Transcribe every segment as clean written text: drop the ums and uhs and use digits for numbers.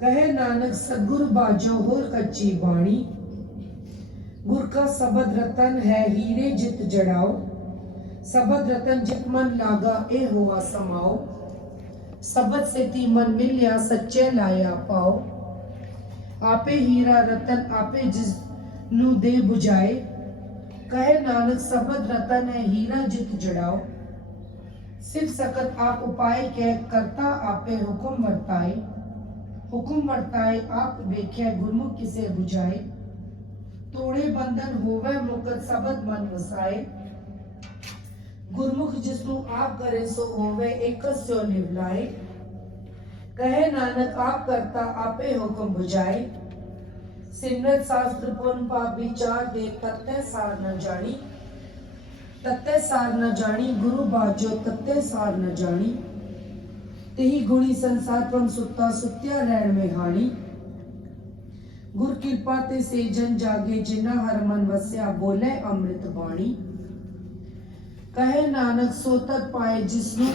कहे नानक सतगुरु बाजो होर कच्ची बाणी। गुर का सबद रतन है हीरे जित जड़ाओ। सबद रतन जित मन लागा ए हुआ समाओ। सबद से ती मन मिलिया सच्चे लाया पाओ। आपे हीरा रतन आपे जिस नु दे बुझाए। कहे नानक सबद रतन है हीरा जित जड़ाओ। सिर्फ सकत आप उपाय कह करता आपे हुक्म वर्ताए। हुक्म वर्ताए आप वेख्या गुरमुख किसे बुझाए। तोड़े बंधन होवे मुकत सबद मन वसाए। गुरमुख जिसनु आप करे सो होवे एक स्यो निवलाए। कहे नानक आप करता आपे हुक्म बुझाए। सिमरत शास्त्र पुन पाप विचार देख तत्ते सार न जानी। तत्ते सार न जानी गुरु बाजो तत्ते सार न जानी। तेही गुणी संसार पम सुत्ता सुत्या रैण में हानी। गुर कृपा ते सेजन जागे जिना हर मन वस्या बोले अमृत बाणी। कहे नानक सो तत पाए जिसनु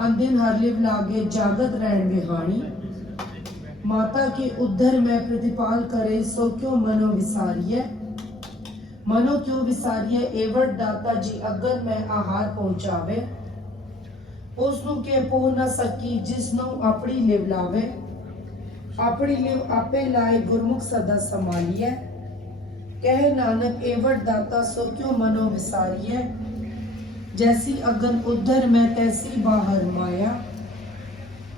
अंदिन हर लिव लागे जागत रैण में हानी। माता के उद्धर में प्रतिपाल करे सो क्यों मनो विसारिय। मनो क्यों विसारिय एवट दाता जी अगर में आहार पहुंचावे। उसनु के पो न सकी जिसनु अपनी लिव लावे। अपनी लिव आपे लाए गुरमुख सदा संभालिए। कहे नानक एवट दाता सो क्यों मनो विसारिय। जैसी अगन उद्धर में तैसी बाहर माया।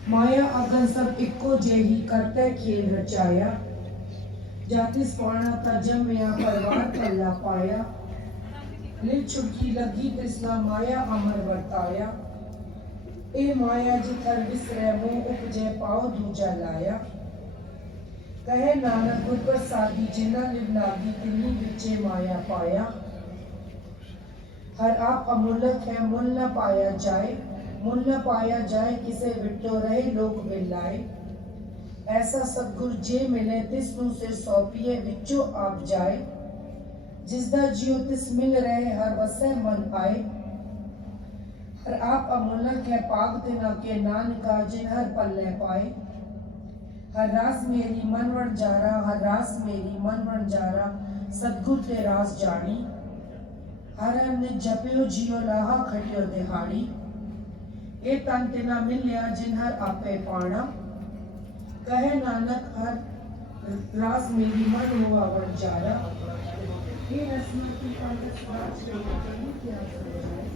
माया अगन सब इक्को जेही करते खेल रचाया। जातिस पाना तजम या परवार पल्ला पाया। लिव छुटकी लगी तिसना माया अमर वर्ताया। ए माया जिथर विसरे मोह उपजे पाओ दूजा लाया। कहे नानक गुर प्रसादी जिन्ना लिव लागी तिन्नी बिचे माया पाया। हर आप अमूलक है मुल न पाया जाए। मुल न पाया जाए किसे विटो रहे लोक बिलाए। ऐसा सतगुर जे मिले तिसनु से सौंपिए विचो आप जाए। जिसदा जियो तिस मिल रहे हर वसे मन आए। हर आप अमूलक है पाग तिना के नानका जिन हर पल्ले पाए। हर रास मेरी मन वण जारा हर रास मेरी मन वण जारा सतगुर ते रास जानी। हर ने जपियो जियो लाहा खटियो दिहाड़ी। ए तन तिना मिलिया जिन हर आपे पाना। कहे नानक हर रास मेरी मन हुआ वण जारा। ये रस्म की पंडित राज क्या समझाए।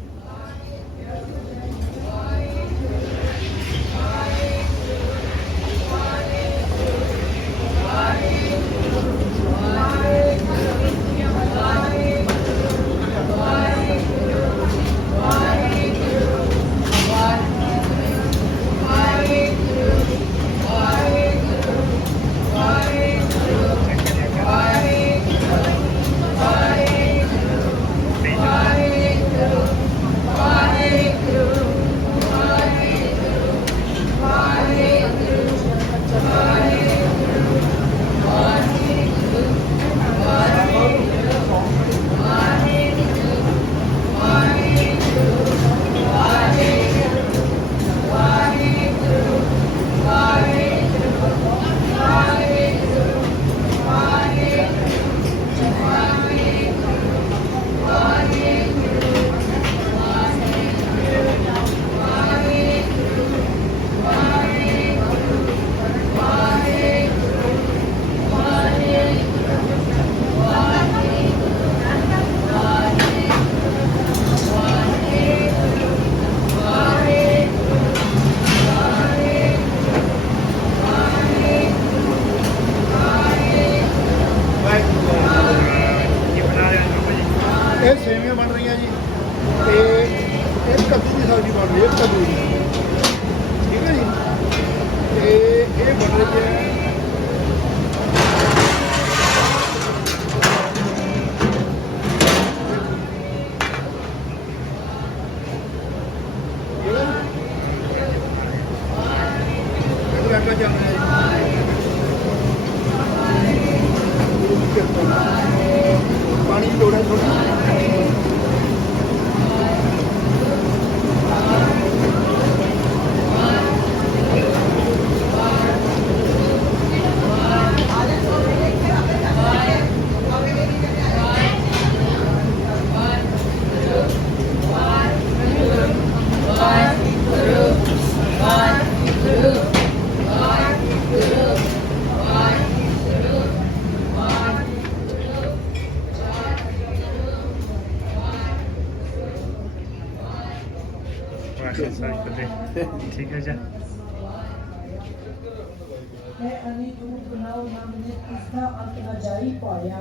ਇਹ ਸੇਵੀਆਂ ਬਣ ਰਹੀਆਂ ਜੀ ਤੇ ਇਹ ਕੱਦੂ ਦੀ ਸਬਜ਼ੀ ਬਣ ਰਹੀ ਹੈ ਕੱਦੂ ਦੀ। ਠੀਕ ਹੈ ਜੀ ਤੇ ਇਹ ਬਣ ਰਹੀ ਹੈ पानी की लोड़ है थोड़ी। ਠੀਕ ਹੈ ਜੀ है अनिरूप बनाओ नाम ने किसका अंत न जाई पाया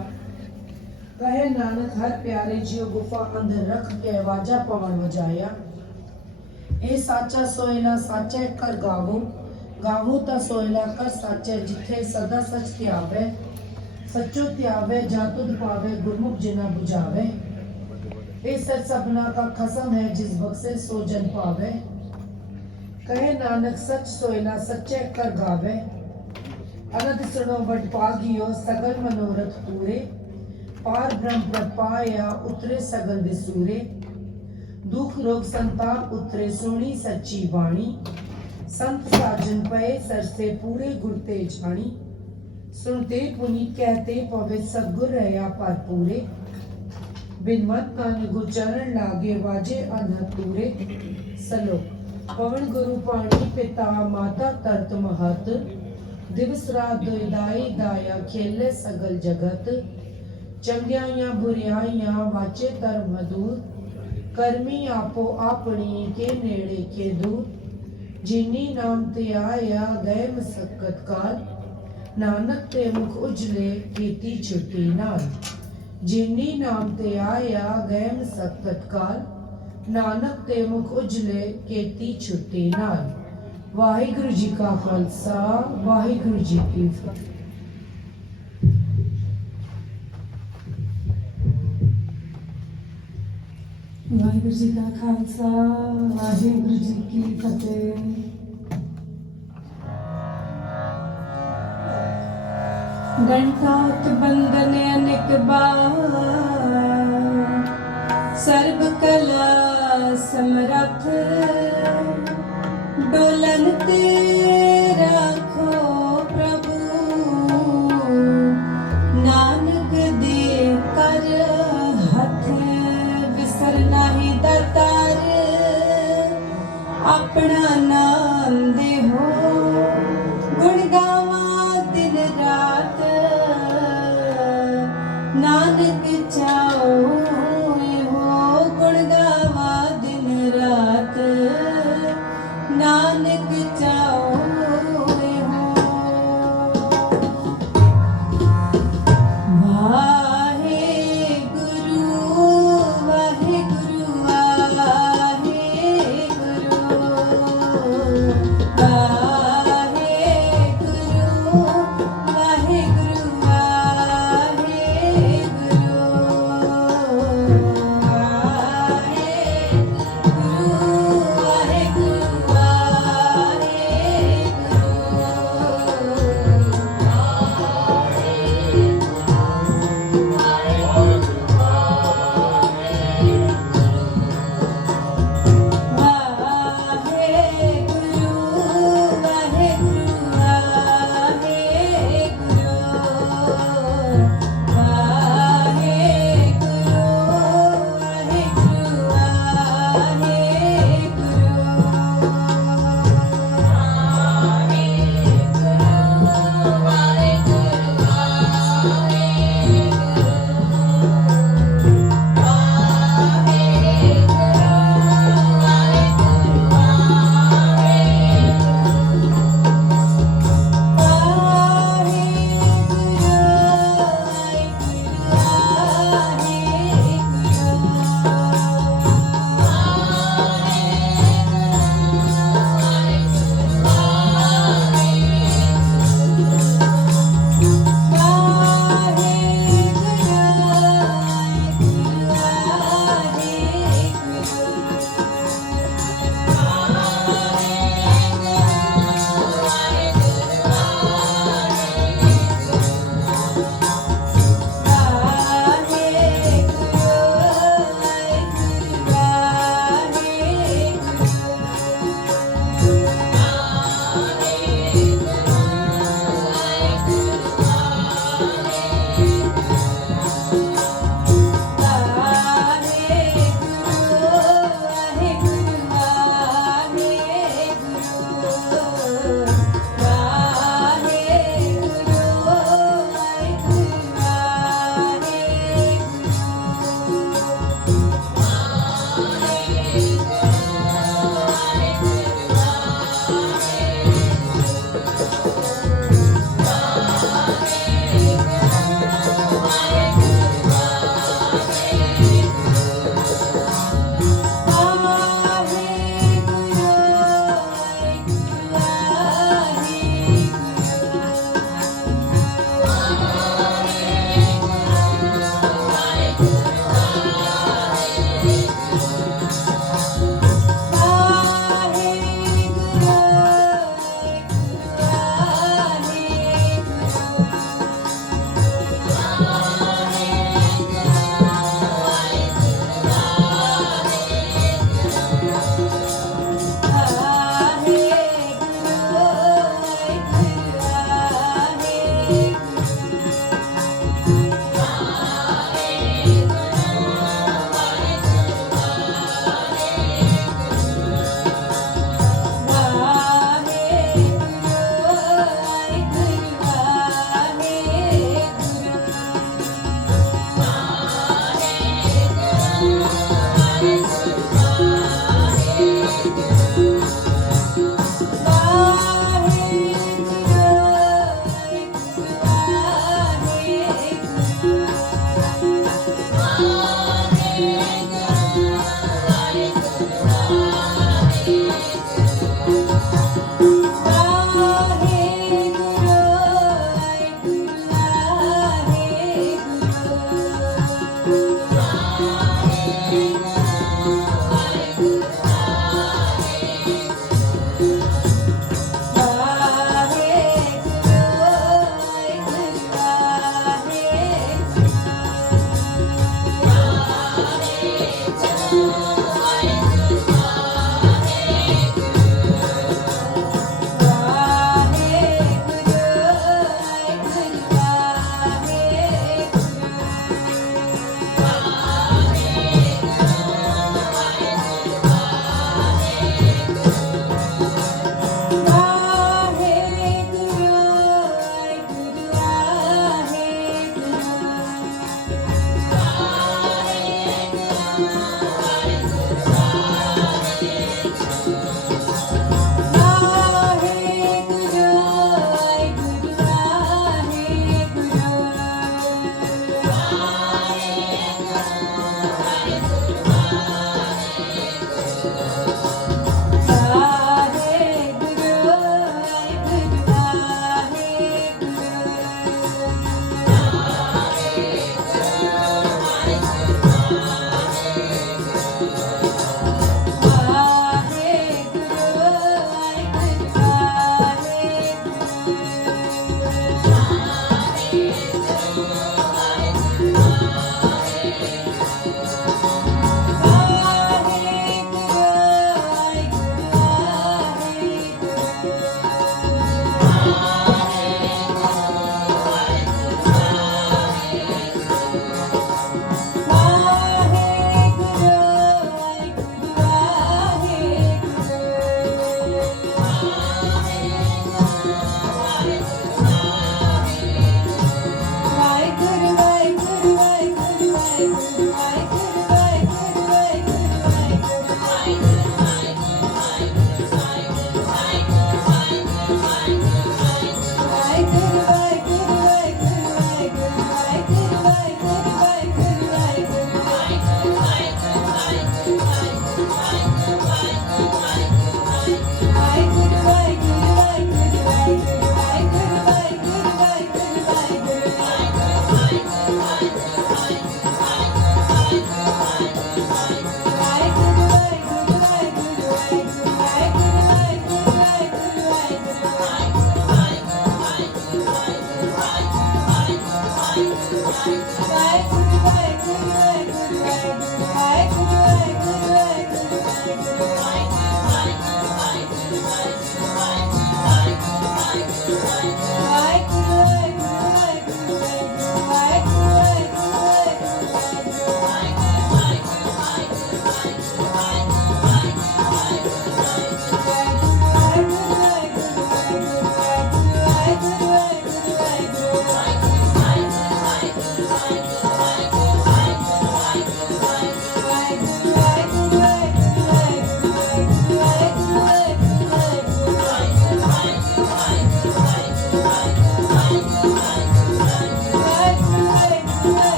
कहे नानक हर प्यारे जियो गुफा अंदर रख के वाजा पवन बजाया ए साचा सोयला साचे कर गावो गावो ता सोयला कर साचे जिथे सदा सच त्यावे सच्चो त्यावे जा तुध पावे गुरमुख जिना बुझावे ए सच सबना का खसम है जिस बख्शे सो जन पावे कहे नानक सच सोयला सच्चे कर गावे अनंत सुनो बट पागियो सगल मनोरथ पूरे पार ब्रह्म प्रपाया उतरे सगल विसूरे दुख रोग संताप उतरे सोनी सच्ची वाणी संत साजन पए सरसे पूरे गुरते झाणी सुनते पुनी कहते पवे सदगुर रया पर पूरे बिन मत नान गुचरण लागे वाजे अनहत पूरे सलो पवन गुरु पाणी पिता माता तरत महत दिवस रात दुइदाई दाया खेले सगल जगत चंगियां बुरियाइयां वाचे तर मधुर कर्मी आपो आपनी के नेड़े के दूर जिनी नाम ते आया गए मसक्कत काल नानक ते मुख उजले कीती छुट्टी नाल जिनी नाम ते आया गए मसक्कत काल नानक ते मुख उजले कीती छुट्टी नाल वाहिगुरु जी का खालसा वाहिगुरु जी की फतेह वाहिगुरु जी का खालसा वाहिगुरु जी की फतेह गणतात बंदन अनेक बार सर्व कला समरथ डोलन ते राखो प्रभु नानक दे कर हथ विसर नाही दातार अपना नाम दे हो गुण गावा दिन रात नानक चाओ हो गुण गावा दिन रात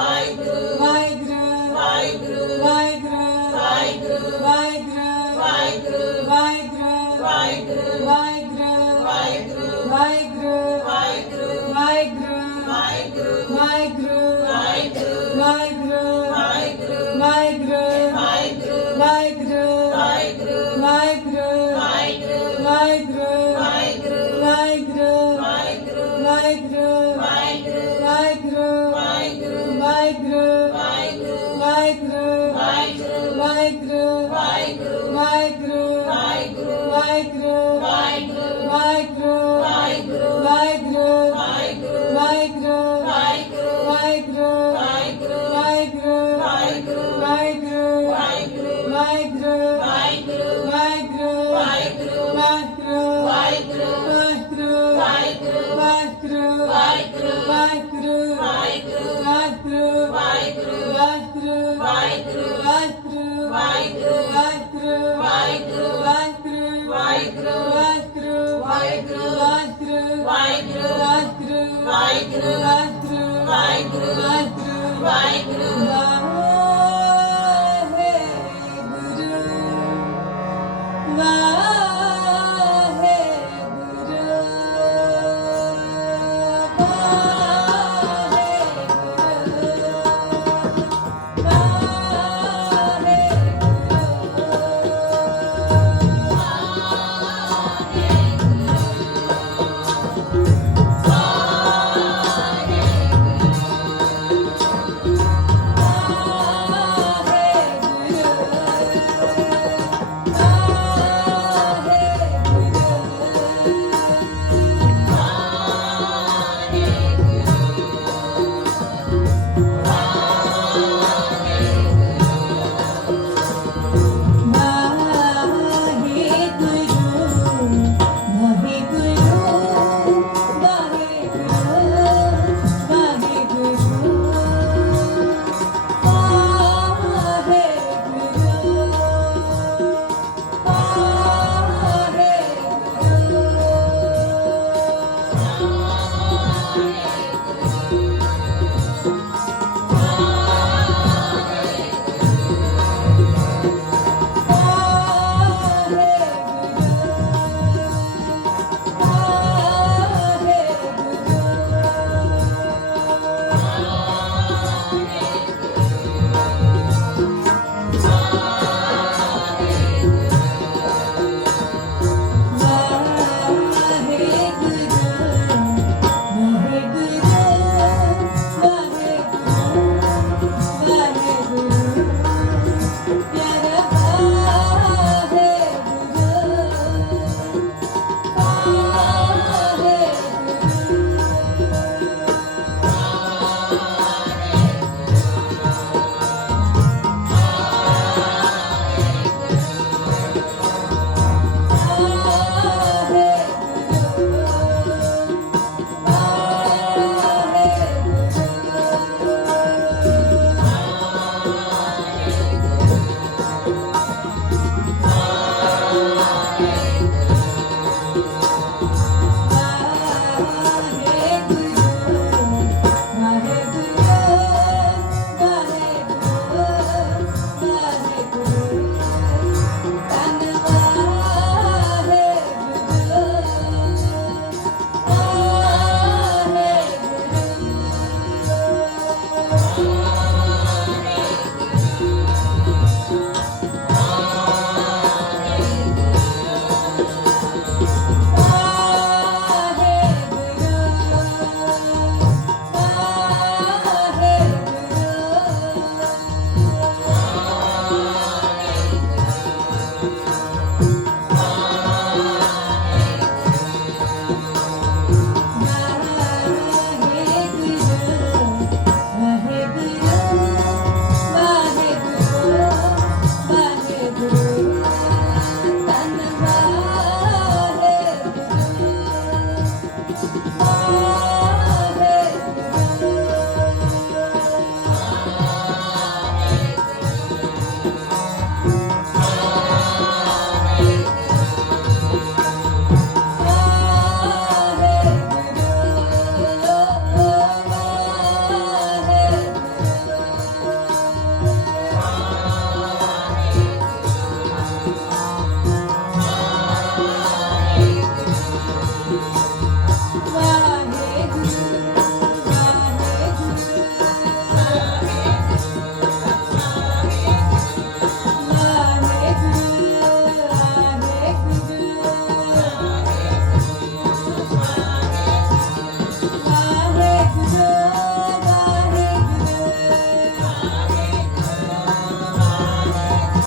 ਵਾਹਿਗੁਰੂ